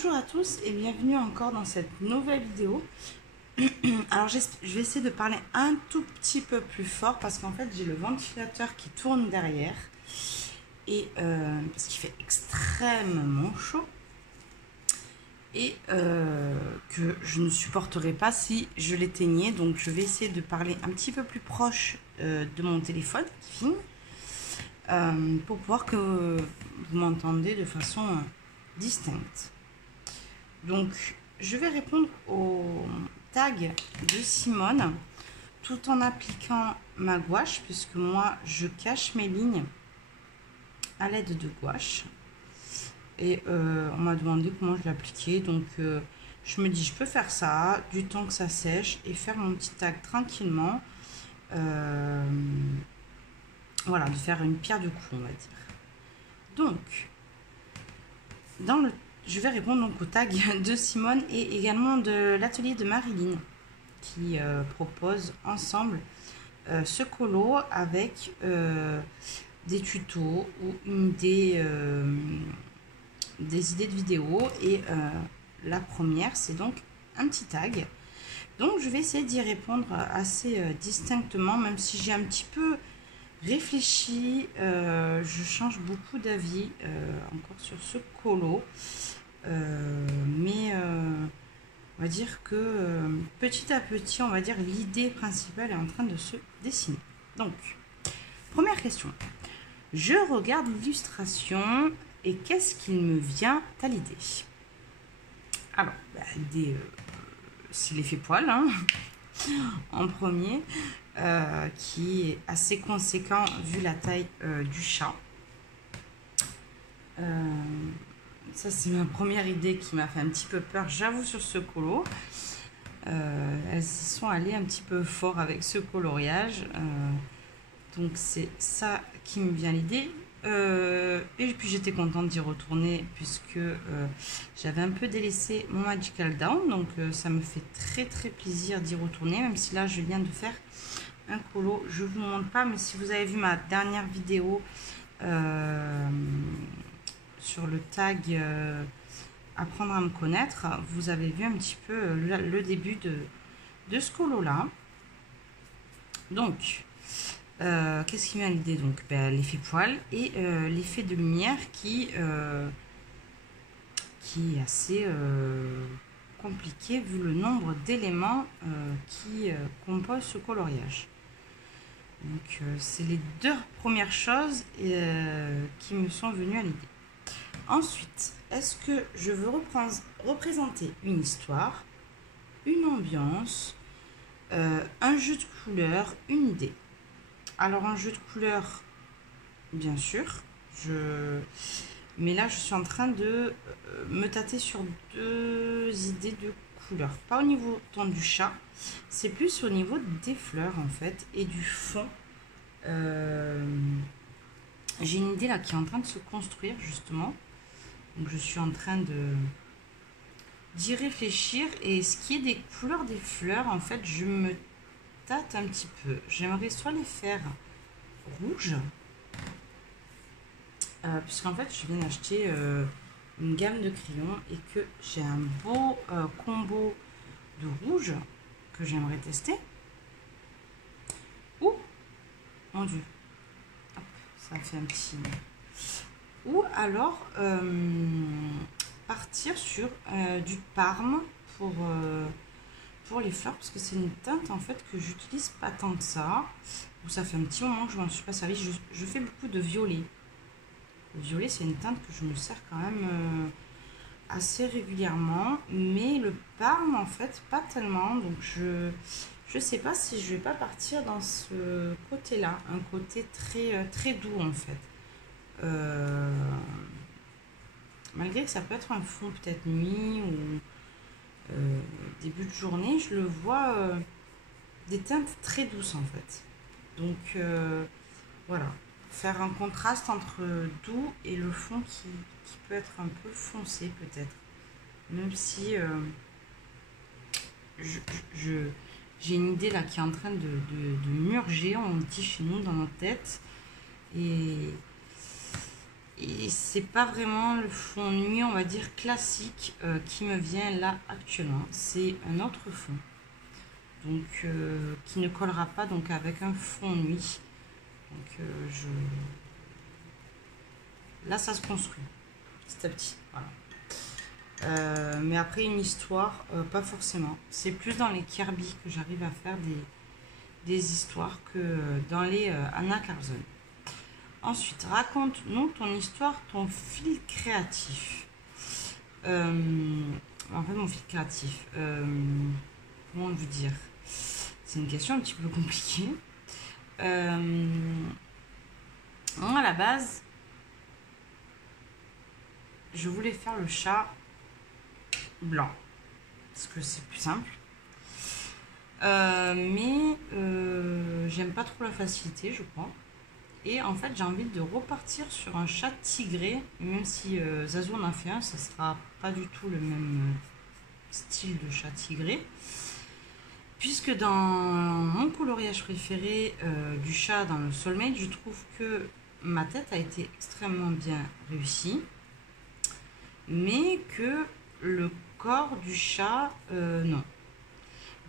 Bonjour à tous et bienvenue encore dans cette nouvelle vidéo. Alors je vais essayer de parler un tout petit peu plus fort parce qu'en fait j'ai le ventilateur qui tourne derrière et parce qu'il fait extrêmement chaud et que je ne supporterai pas si je l'éteignais. Donc je vais essayer de parler un petit peu plus proche de mon téléphone qui filme pour pouvoir que vous m'entendez de façon distincte. Donc, je vais répondre au tag de Simone tout en appliquant ma gouache, puisque moi, je cache mes lignes à l'aide de gouache. Et on m'a demandé comment je l'appliquais. Donc, je me dis, je peux faire ça, du temps que ça sèche, et faire mon petit tag tranquillement. Voilà, de faire une pierre de coups, on va dire. Donc, je vais répondre donc au tag de Simone et également de l'atelier de Marilyn qui propose ensemble ce colo avec des tutos ou des idées de vidéos. Et la première, c'est donc un petit tag. Donc je vais essayer d'y répondre assez distinctement, même si j'ai un petit peu réfléchi. Je change beaucoup d'avis encore sur ce colo. Mais on va dire que petit à petit, on va dire l'idée principale est en train de se dessiner. Donc, première question. Je regarde l'illustration et qu'est-ce qu'il me vient à l'idée? Alors, l'idée, c'est l'effet poil, hein, en premier, qui est assez conséquent vu la taille du chat. Ça, c'est ma première idée qui m'a fait un petit peu peur, j'avoue, sur ce colo. Elles y sont allées un petit peu fort avec ce coloriage. Donc, c'est ça qui me vient l'idée. Et puis, j'étais contente d'y retourner puisque j'avais un peu délaissé mon Magical Down. Donc, ça me fait très, très plaisir d'y retourner. Même si là, je viens de faire un colo. Je ne vous montre pas, mais si vous avez vu ma dernière vidéo... sur le tag apprendre à me connaître, vous avez vu un petit peu le début de ce colo là. Donc qu'est-ce qui vient à l'idée? Donc l'effet poil et l'effet de lumière qui est assez compliqué vu le nombre d'éléments qui composent ce coloriage. Donc c'est les deux premières choses qui me sont venues à l'idée. Ensuite, est-ce que je veux représenter une histoire, une ambiance, un jeu de couleurs, une idée? Alors, un jeu de couleurs, bien sûr. Mais là, je suis en train de me tâter sur deux idées de couleurs. Pas au niveau du chat, c'est plus au niveau des fleurs, en fait, et du fond. J'ai une idée là qui est en train de se construire, justement. Donc, je suis en train d'y réfléchir. Et ce qui est des couleurs des fleurs, en fait, je me tâte un petit peu. J'aimerais soit les faire rouges, puisqu'en fait, je viens d'acheter une gamme de crayons et que j'ai un beau combo de rouge que j'aimerais tester. Ou, mon Dieu, hop, ça fait un petit... Ou alors partir sur du parme pour les fleurs, parce que c'est une teinte en fait que j'utilise pas tant que ça. Donc, ça fait un petit moment que je m'en suis pas servi. Je fais beaucoup de violet. Le violet, c'est une teinte que je me sers quand même assez régulièrement, mais le parme en fait pas tellement. Donc je sais pas si je vais pas partir dans ce côté-là, un côté très doux en fait. Malgré que ça peut être un fond peut-être nuit ou début de journée, je le vois des teintes très douces en fait. Donc voilà, faire un contraste entre doux et le fond qui peut être un peu foncé peut-être, même si j'ai une idée là qui est en train de mûr géant, on dit chez nous dans notre tête, et Et c'est pas vraiment le fond nuit, on va dire classique, qui me vient là actuellement. C'est un autre fond, donc qui ne collera pas donc avec un fond nuit. Donc là ça se construit petit à petit. Voilà. Mais après une histoire, pas forcément. C'est plus dans les Kirby que j'arrive à faire des histoires que dans les Anna Carlson. Ensuite, raconte-nous ton histoire, ton fil créatif. En fait, mon fil créatif, comment vous dire? C'est une question un petit peu compliquée. Moi, à la base, je voulais faire le chat blanc, parce que c'est plus simple. Mais j'aime pas trop la facilité, je crois. Et en fait, j'ai envie de repartir sur un chat tigré, même si Zazu en a fait un, ça sera pas du tout le même style de chat tigré. Puisque dans mon coloriage préféré du chat dans le Soulmate, je trouve que ma tête a été extrêmement bien réussie, mais que le corps du chat, non.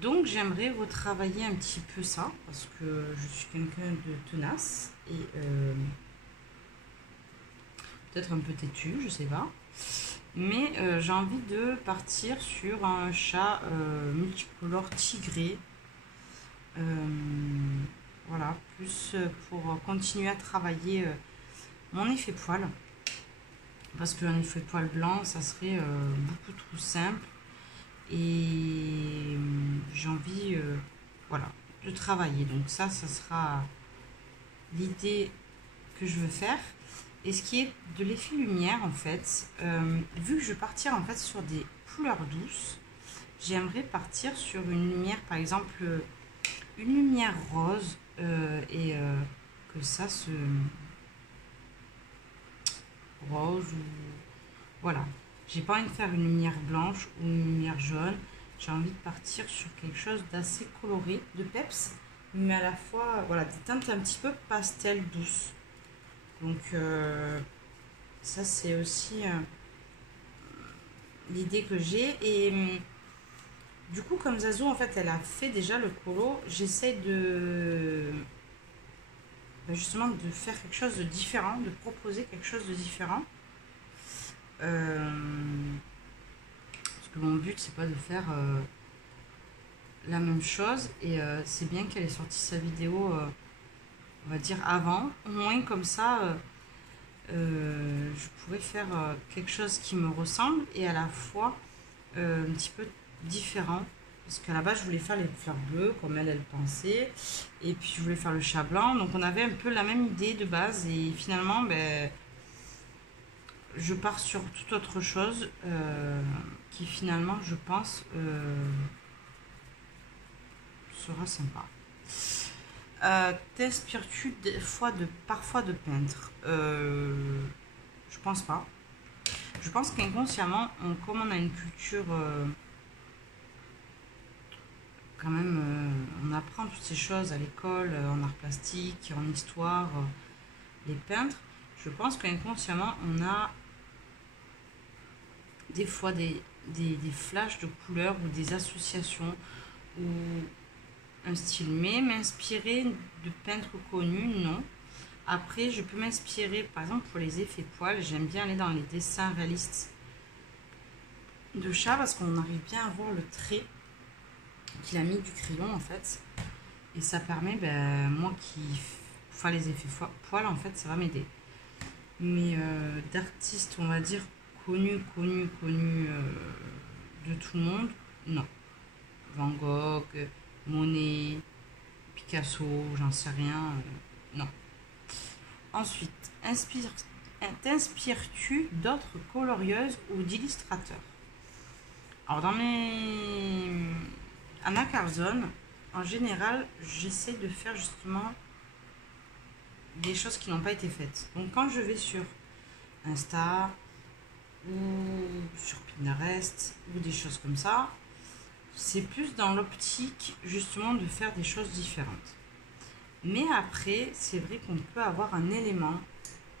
Donc j'aimerais retravailler un petit peu ça, parce que je suis quelqu'un de tenace et peut-être un peu têtu, je sais pas. Mais j'ai envie de partir sur un chat multicolore tigré. Voilà, plus pour continuer à travailler mon effet poil. Parce qu'un effet poil blanc, ça serait beaucoup trop simple. Et j'ai envie voilà, de travailler. Donc ça sera l'idée que je veux faire. Et ce qui est de l'effet lumière, en fait, vu que je vais partir en fait sur des couleurs douces, j'aimerais partir sur une lumière, par exemple, une lumière rose et que ça se... rose ou... Voilà. J'ai pas envie de faire une lumière blanche ou une lumière jaune. J'ai envie de partir sur quelque chose d'assez coloré, de peps, mais à la fois, voilà, des teintes un petit peu pastel douces. Donc, ça, c'est aussi l'idée que j'ai. Et du coup, comme Zazu, en fait, elle a fait déjà le colo, j'essaie de... justement, de faire quelque chose de différent, de proposer quelque chose de différent. Parce que mon but c'est pas de faire la même chose et c'est bien qu'elle ait sorti sa vidéo on va dire avant, au moins comme ça je pourrais faire quelque chose qui me ressemble et à la fois un petit peu différent, parce qu'à la base je voulais faire les fleurs bleues comme elle pensait, et puis je voulais faire le chat blanc, donc on avait un peu la même idée de base et finalement ben je pars sur toute autre chose qui finalement, je pense, sera sympa. T'inspires-tu parfois de peintre? Je pense pas. Je pense qu'inconsciemment, comme on a une culture, quand même, on apprend toutes ces choses à l'école, en art plastique, en histoire, les peintres. Je pense qu'inconsciemment, on a des fois des flashs de couleurs ou des associations ou un style. Mais m'inspirer de peintres connus, non. Après, je peux m'inspirer, par exemple, pour les effets poils, j'aime bien aller dans les dessins réalistes de chat parce qu'on arrive bien à voir le trait qu'il a mis du crayon, en fait. Et ça permet, ben, moi qui fais les effets poils, en fait, ça va m'aider. Mais d'artistes, on va dire, connu de tout le monde, non. Van Gogh, Monet, Picasso, j'en sais rien, non. Ensuite, t'inspires-tu d'autres colorieuses ou d'illustrateurs? Alors dans mes Anna Carlson, en général, j'essaie de faire justement des choses qui n'ont pas été faites. Donc quand je vais sur Insta ou sur Pinterest ou des choses comme ça, c'est plus dans l'optique justement de faire des choses différentes. Mais après, c'est vrai qu'on peut avoir un élément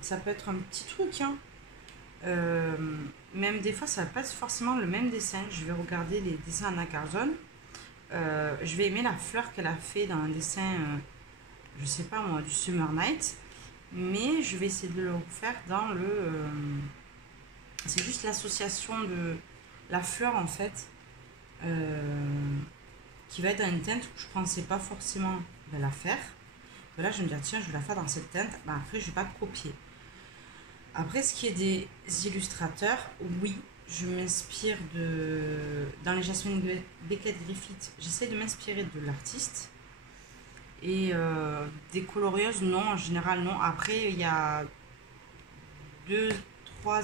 ça peut être un petit truc, hein. Même des fois, ça va pas être forcément le même dessin. Je vais regarder les dessins Anna Carzon. Je vais aimer la fleur qu'elle a fait dans un dessin, je sais pas moi, du Summer Night. Mais je vais essayer de le refaire dans le... c'est juste l'association de la fleur, en fait, qui va être dans une teinte où je pensais pas forcément la faire. Et là, je vais me dire, tiens, je vais la faire dans cette teinte. Ben, après, je vais pas copier. Après, ce qui est des illustrateurs, oui, je m'inspire de... Dans les Jasmine Beckett Griffith, j'essaie de m'inspirer de l'artiste. Et des colorieuses, non, en général, non. Après, il y a deux, trois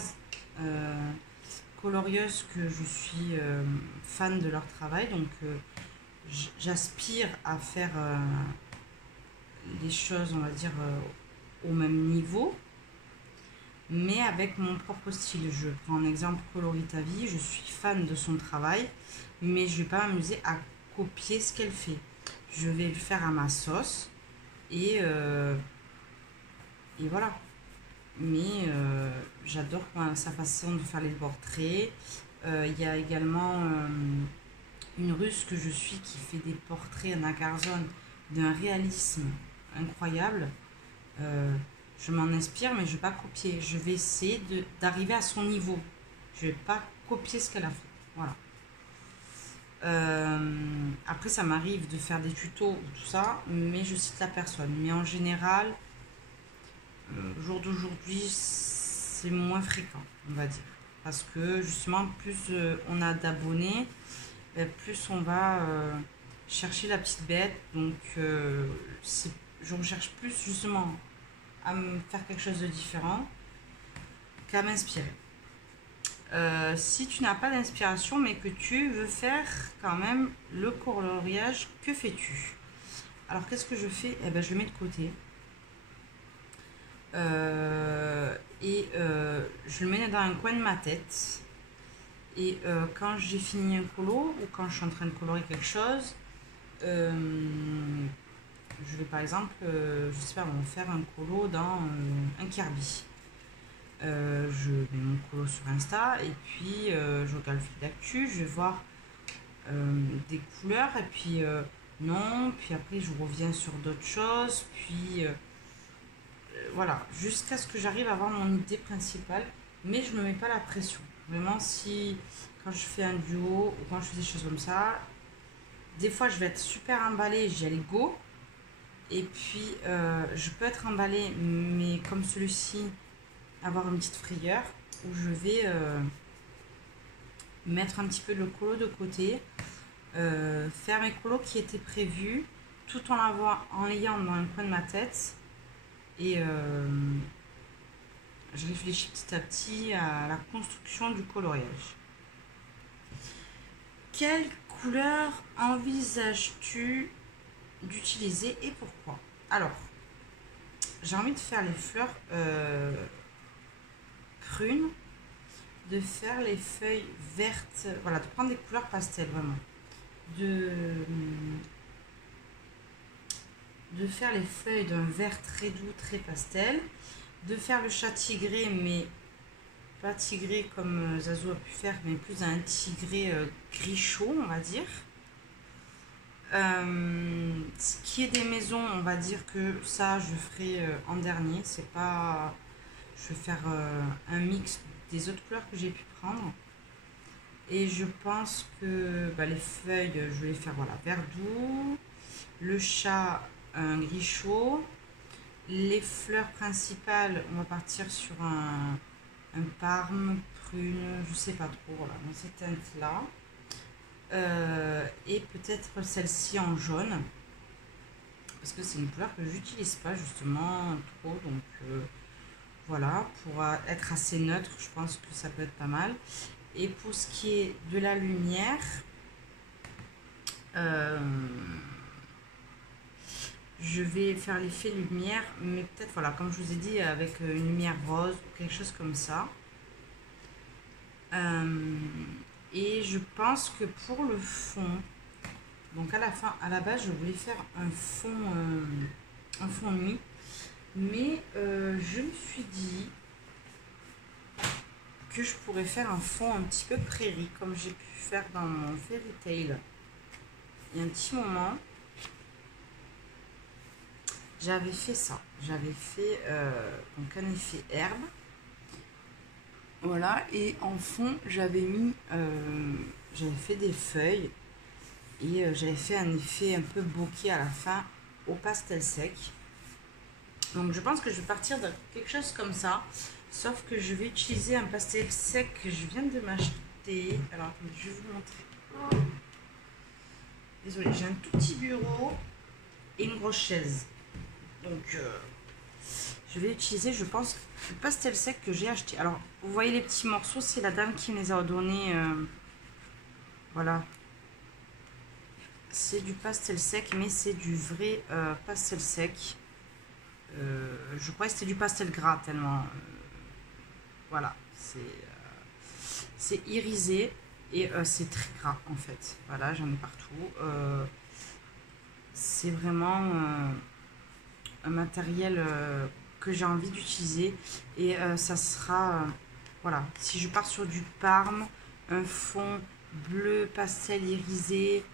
colorieuses que je suis fan de leur travail. Donc, j'aspire à faire les choses, on va dire, au même niveau, mais avec mon propre style. Je prends un exemple, Colorita Vie, je suis fan de son travail, mais je ne vais pas m'amuser à copier ce qu'elle fait. Je vais le faire à ma sauce, et voilà. Mais j'adore sa façon de faire les portraits. Il y a également une russe que je suis qui fait des portraits Anna Carzon d'un réalisme incroyable. Je m'en inspire, mais je ne vais pas copier. Je vais essayer d'arriver à son niveau. Je ne vais pas copier ce qu'elle a fait. Voilà. Après, ça m'arrive de faire des tutos ou tout ça, mais je cite la personne. Mais en général, au jour d'aujourd'hui, c'est moins fréquent, on va dire. Parce que justement, plus on a d'abonnés, plus on va chercher la petite bête. Donc, je recherche plus justement à me faire quelque chose de différent qu'à m'inspirer. Si tu n'as pas d'inspiration mais que tu veux faire quand même le coloriage, que fais-tu? Alors qu'est-ce que je fais? Eh ben, je le mets de côté. Je le mets dans un coin de ma tête. Et quand j'ai fini un colo ou quand je suis en train de colorer quelque chose, je vais par exemple, je sais pas, faire un colo dans un Kirby. Je mets mon colo sur Insta et puis je regarde le fil d'actu, je vais voir des couleurs et puis non, puis après je reviens sur d'autres choses, puis voilà, jusqu'à ce que j'arrive à avoir mon idée principale, mais je me mets pas la pression. Vraiment, si quand je fais un duo ou quand je fais des choses comme ça, des fois je vais être super emballée, j'y allais go. Et puis, je peux être emballée, mais comme celui-ci, avoir une petite frayeur où je vais mettre un petit peu le colo de côté, faire mes colos qui étaient prévus, tout en l'ayant dans un coin de ma tête. Et je réfléchis petit à petit à la construction du coloriage. Quelle couleur envisages-tu d'utiliser et pourquoi? Alors, j'ai envie de faire les fleurs prunes, de faire les feuilles vertes, voilà, de prendre des couleurs pastel vraiment, de faire les feuilles d'un vert très doux, très pastel, de faire le chat tigré, mais pas tigré comme Zazo a pu faire, mais plus un tigré gris chaud, on va dire. Ce qui est des maisons, on va dire que ça je ferai en dernier. C'est pas, je vais faire un mix des autres couleurs que j'ai pu prendre. Et je pense que les feuilles, je vais les faire voilà, vert doux. Le chat, un gris chaud. Les fleurs principales, on va partir sur un parme, prune, je sais pas trop, voilà, dans cette teinte là. Et peut-être celle-ci en jaune, parce que c'est une couleur que j'utilise pas justement trop, donc voilà, pour être assez neutre, je pense que ça peut être pas mal. Et pour ce qui est de la lumière, je vais faire l'effet lumière, mais peut-être, voilà, comme je vous ai dit, avec une lumière rose ou quelque chose comme ça. Et je pense que pour le fond, donc à la base, je voulais faire un fond nuit, Mais je me suis dit que je pourrais faire un fond un petit peu prairie, comme j'ai pu faire dans mon Fairy Tail il y a un petit moment. J'avais fait ça. J'avais fait donc un effet herbe. Voilà, et en fond, j'avais mis, j'avais fait des feuilles et j'avais fait un effet un peu bokeh à la fin au pastel sec. Donc je pense que je vais partir de quelque chose comme ça, sauf que je vais utiliser un pastel sec que je viens de m'acheter. Alors attendez, je vais vous montrer. Désolée, j'ai un tout petit bureau et une grosse chaise. Donc je vais utiliser, je pense, le pastel sec que j'ai acheté. Alors vous voyez les petits morceaux, c'est la dame qui me les a donnés. Voilà. C'est du pastel sec, mais c'est du vrai pastel sec. Je crois que c'était du pastel gras tellement voilà, c'est irisé et c'est très gras en fait. Voilà, j'en ai partout. C'est vraiment un matériel que j'ai envie d'utiliser et ça sera voilà, si je pars sur du parme, un fond bleu pastel irisé,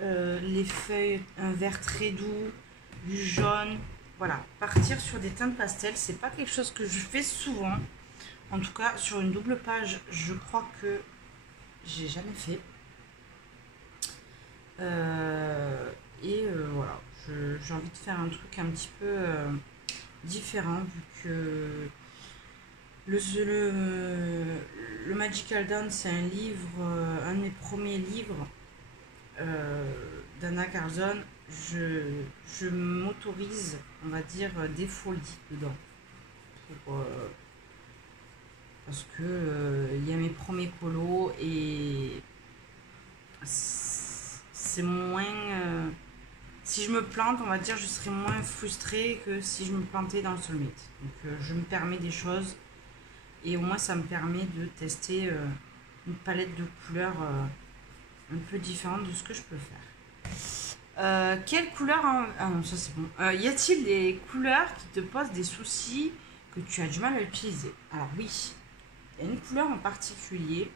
les feuilles, un vert très doux, du jaune. Voilà, partir sur des teintes pastel, c'est pas quelque chose que je fais souvent. En tout cas, sur une double page, je crois que j'ai jamais fait. Voilà, j'ai envie de faire un truc un petit peu différent, vu que le Magical Dawn, c'est un livre, un de mes premiers livres d'Anna Garson. Je m'autorise, on va dire, des folies dedans. Parce que il y a mes premiers colos et c'est moins... si je me plante, on va dire, je serais moins frustrée que si je me plantais dans le soulmate. Donc je me permets des choses et au moins ça me permet de tester une palette de couleurs un peu différente de ce que je peux faire. Quelle couleur Ah non, ça c'est bon. Y a-t-il des couleurs qui te posent des soucis, que tu as du mal à utiliser? Alors oui, il y a une couleur en particulier,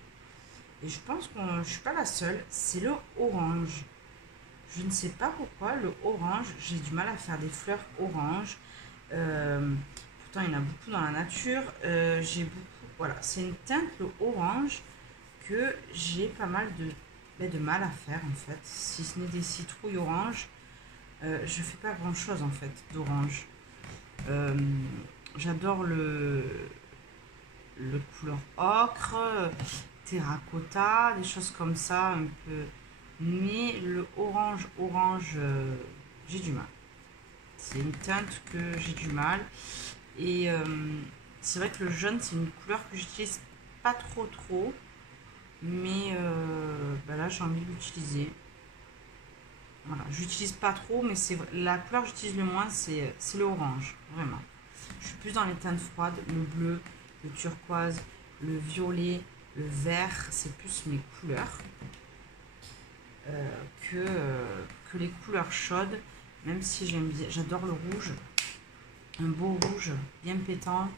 et je pense que je ne suis pas la seule, c'est le orange. Je ne sais pas pourquoi, le orange, j'ai du mal à faire des fleurs orange. Pourtant, il y en a beaucoup dans la nature. J'ai beaucoup, voilà, c'est une teinte, le orange, que j'ai pas mal de mal à faire en fait. Si ce n'est des citrouilles orange, je fais pas grand chose en fait d'orange. J'adore le couleur ocre, terracotta, des choses comme ça un peu. Mais le orange, j'ai du mal. C'est une teinte que j'ai du mal. Et c'est vrai que le jaune, c'est une couleur que j'utilise pas trop. Mais là, j'ai envie de l'utiliser. Voilà, j'utilise pas trop, mais c'est la couleur que j'utilise le moins, c'est le orange, vraiment. Je suis plus dans les teintes froides, le bleu, le turquoise, le violet, le vert, c'est plus mes couleurs que les couleurs chaudes, même si j'aime bien, j'adore le rouge, un beau rouge bien pétant,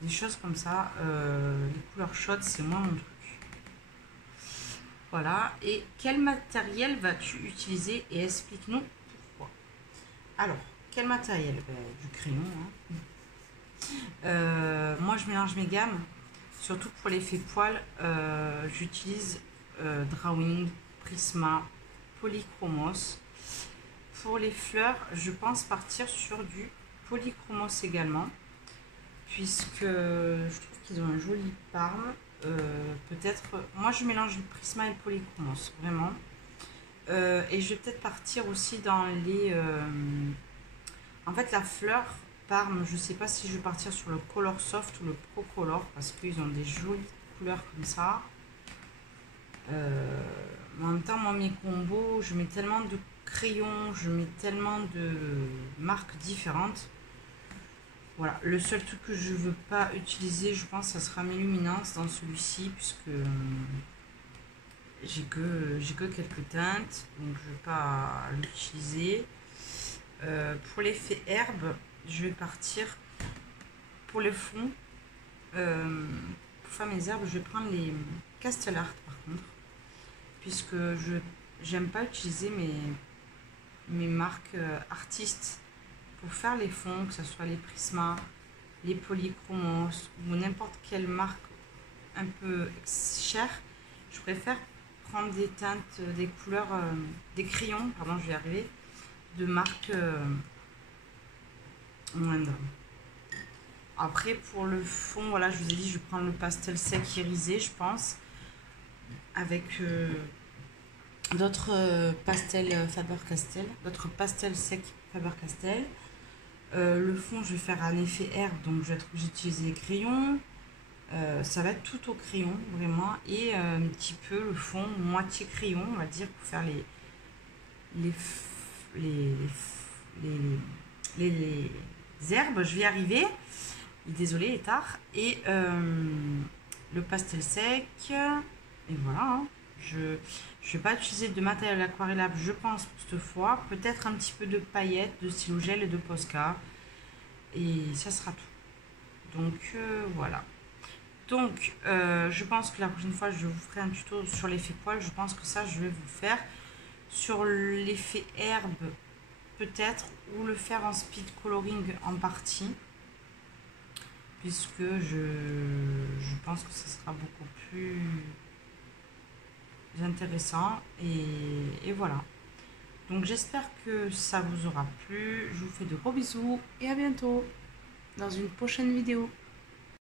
des choses comme ça. Les couleurs chaudes, c'est moins mon truc. Voilà, et quel matériel vas-tu utiliser et explique-nous pourquoi. Alors, quel matériel? Du crayon. Moi, je mélange mes gammes, surtout pour l'effet poil. J'utilise Drawing, Prisma, Polychromos. Pour les fleurs, je pense partir sur du Polychromos également, puisque je trouve qu'ils ont un joli parme. Peut-être, moi je mélange le Prisma et le Polychromos, vraiment. Et je vais peut-être partir aussi dans les... en fait, la fleur parme, je sais pas si je vais partir sur le Color Soft ou le Pro Color, parce qu'ils ont des jolies couleurs comme ça. En même temps, moi, mes combos, je mets tellement de crayons, je mets tellement de marques différentes. Voilà, le seul truc que je veux pas utiliser, je pense, ça sera mes luminances dans celui-ci, puisque j'ai que quelques teintes, donc je vais pas l'utiliser. Pour l'effet herbe, je vais partir pour les fonds. Pour faire mes herbes, je vais prendre les Castle Art par contre, puisque j'aime pas utiliser mes marques artistes pour faire les fonds, que ce soit les Prisma, les Polychromos ou n'importe quelle marque un peu chère. Je préfère prendre des teintes, des couleurs, des crayons, pardon, je vais y arriver, de marque moindre. Après, pour le fond, voilà, je vous ai dit, je vais prendre le pastel sec irisé, je pense, avec d'autres pastels Faber-Castell, d'autres pastels secs Faber-Castell. Le fond, je vais faire un effet herbe, donc je vais être obligée d'utiliser les crayons. Ça va être tout au crayon, vraiment, et un petit peu le fond, moitié crayon, on va dire, pour faire les herbes. Je vais y arriver. Désolée, il est tard. Et le pastel sec. Et voilà. Hein. Je ne vais pas utiliser de matériel aquarellable, je pense, pour cette fois. Peut-être un petit peu de paillettes, de stylo gel et de Posca. Et ça sera tout. Donc voilà. Donc je pense que la prochaine fois, je vous ferai un tuto sur l'effet poil. Je pense que ça, je vais vous le faire. Sur l'effet herbe, peut-être. Ou le faire en speed coloring en partie. Puisque je pense que ce sera beaucoup plus intéressant et voilà. Donc j'espère que ça vous aura plu. Je vous fais de gros bisous et à bientôt dans une prochaine vidéo.